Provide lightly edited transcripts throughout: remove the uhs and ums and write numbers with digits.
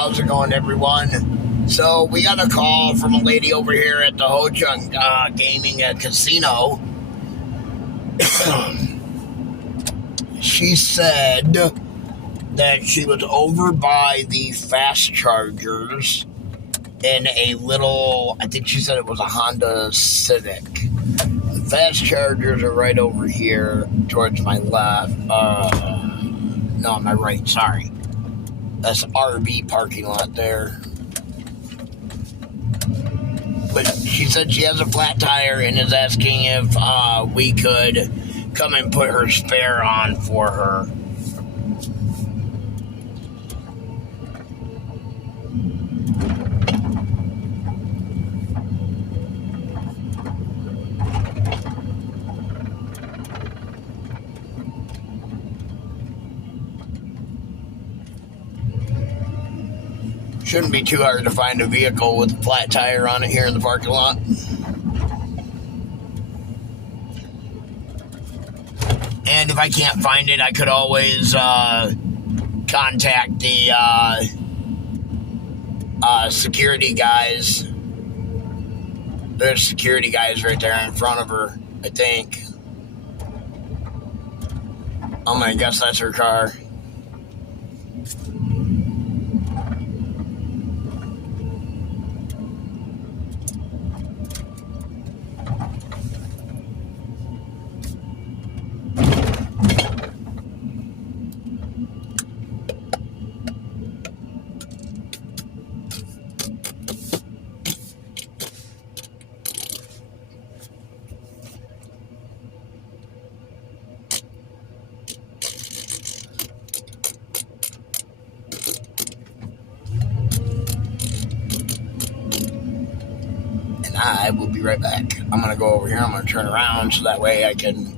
how's it going, everyone? So we got a call from a lady over here at the Ho-Chunk Gaming Casino. She said that she was over by the fast chargers in a little, I think she said it was a Honda Civic. The fast chargers are right over here towards my left. No, on my right, sorry. That's RV parking lot there. But she said she has a flat tire and is asking if we could come and put her spare on for her. Shouldn't be too hard to find a vehicle with a flat tire on it here in the parking lot. And if I can't find it, I could always contact the security guys. There's security guys right there in front of her, I think. I guess that's her car. I will be right back. I'm going to go over here. I'm going to turn around so that way I can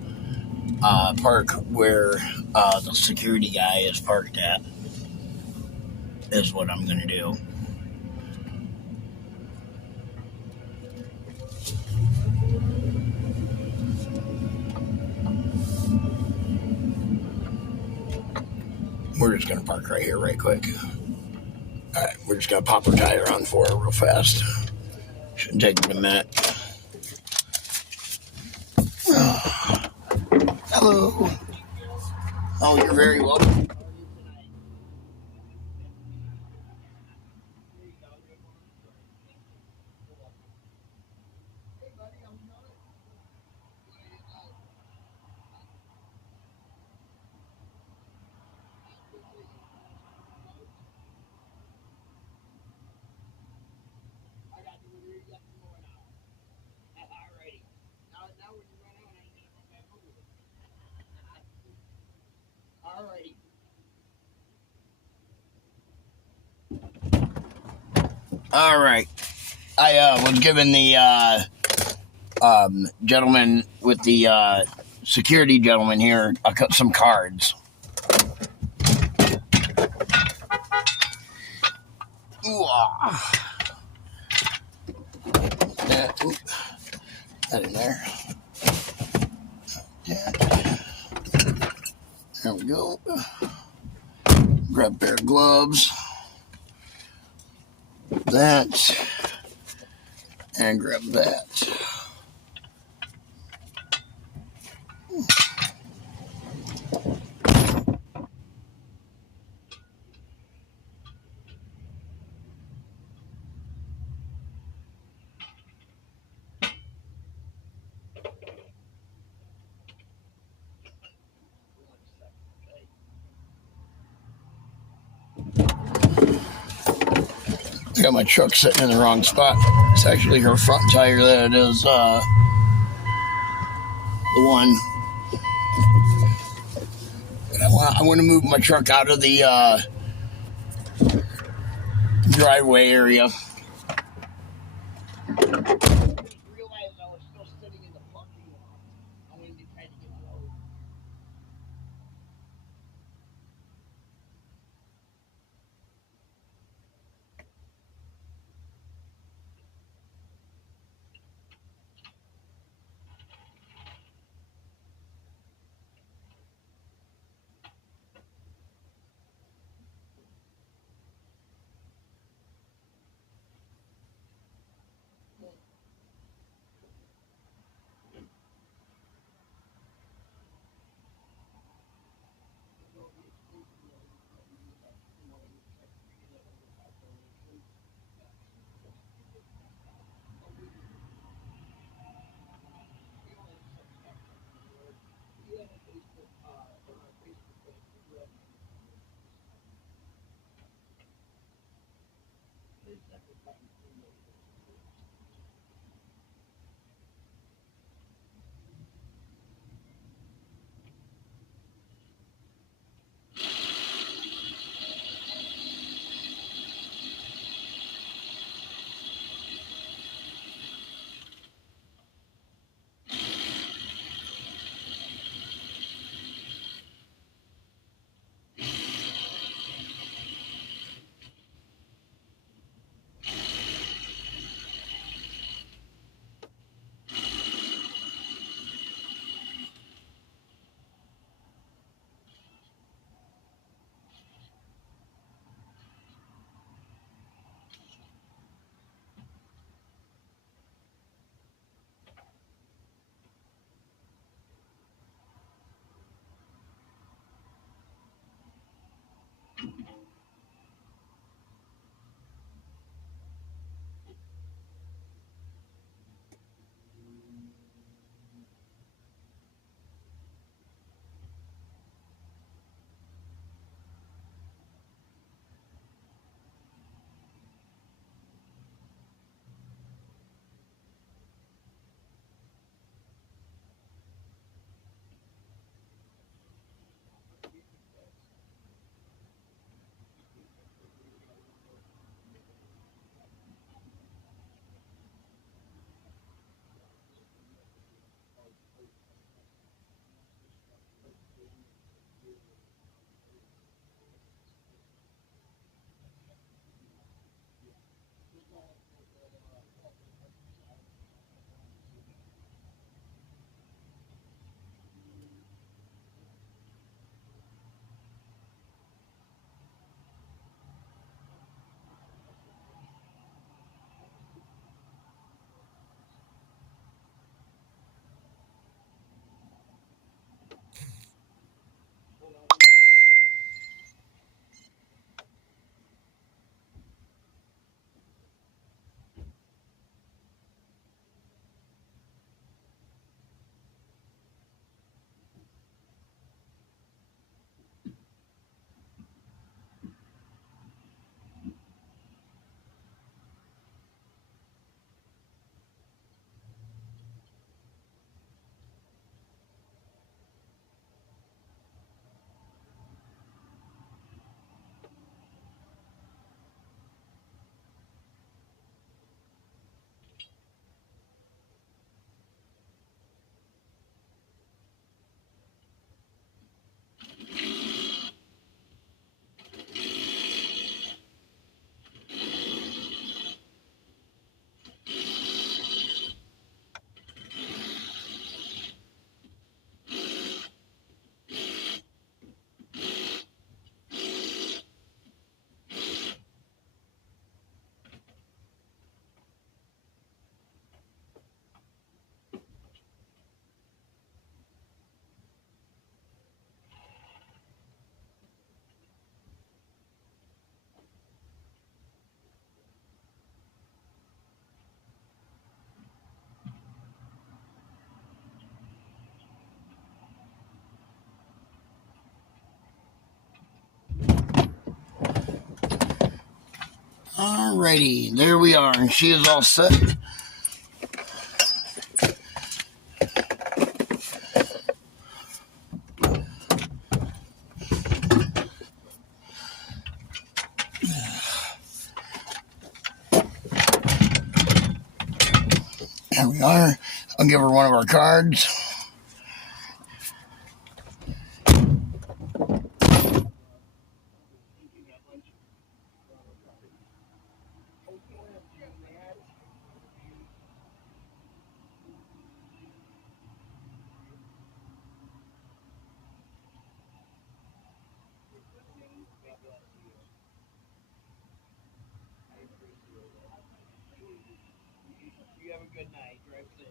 park where the security guy is parked at, is what I'm going to do. We're just going to park right here right quick. All right, we're just going to pop her tire on for her real fast. Shouldn't take but a minute. Hello. Oh, you're very welcome. All right. I was given the gentleman with the security gentleman here some cards. Ooh, that in there. There we go. Grab a pair of gloves. That. And grab that. I got my truck sitting in the wrong spot. It's actually her front tire that is the one. I want to move my truck out of the driveway area. Alrighty, there we are, and she is all set. There we are. I'll give her one of our cards. You have a good night. Drive safe.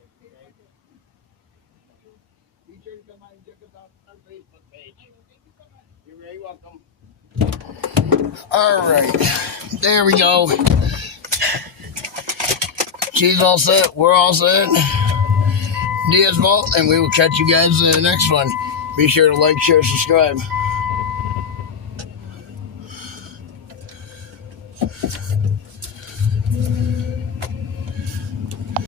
Okay? Be sure to come by and check us out on our Facebook page. You're very welcome. All right. There we go. She's all set. We're all set. Diaz Vault, and we will catch you guys in the next one. Be sure to like, share, subscribe.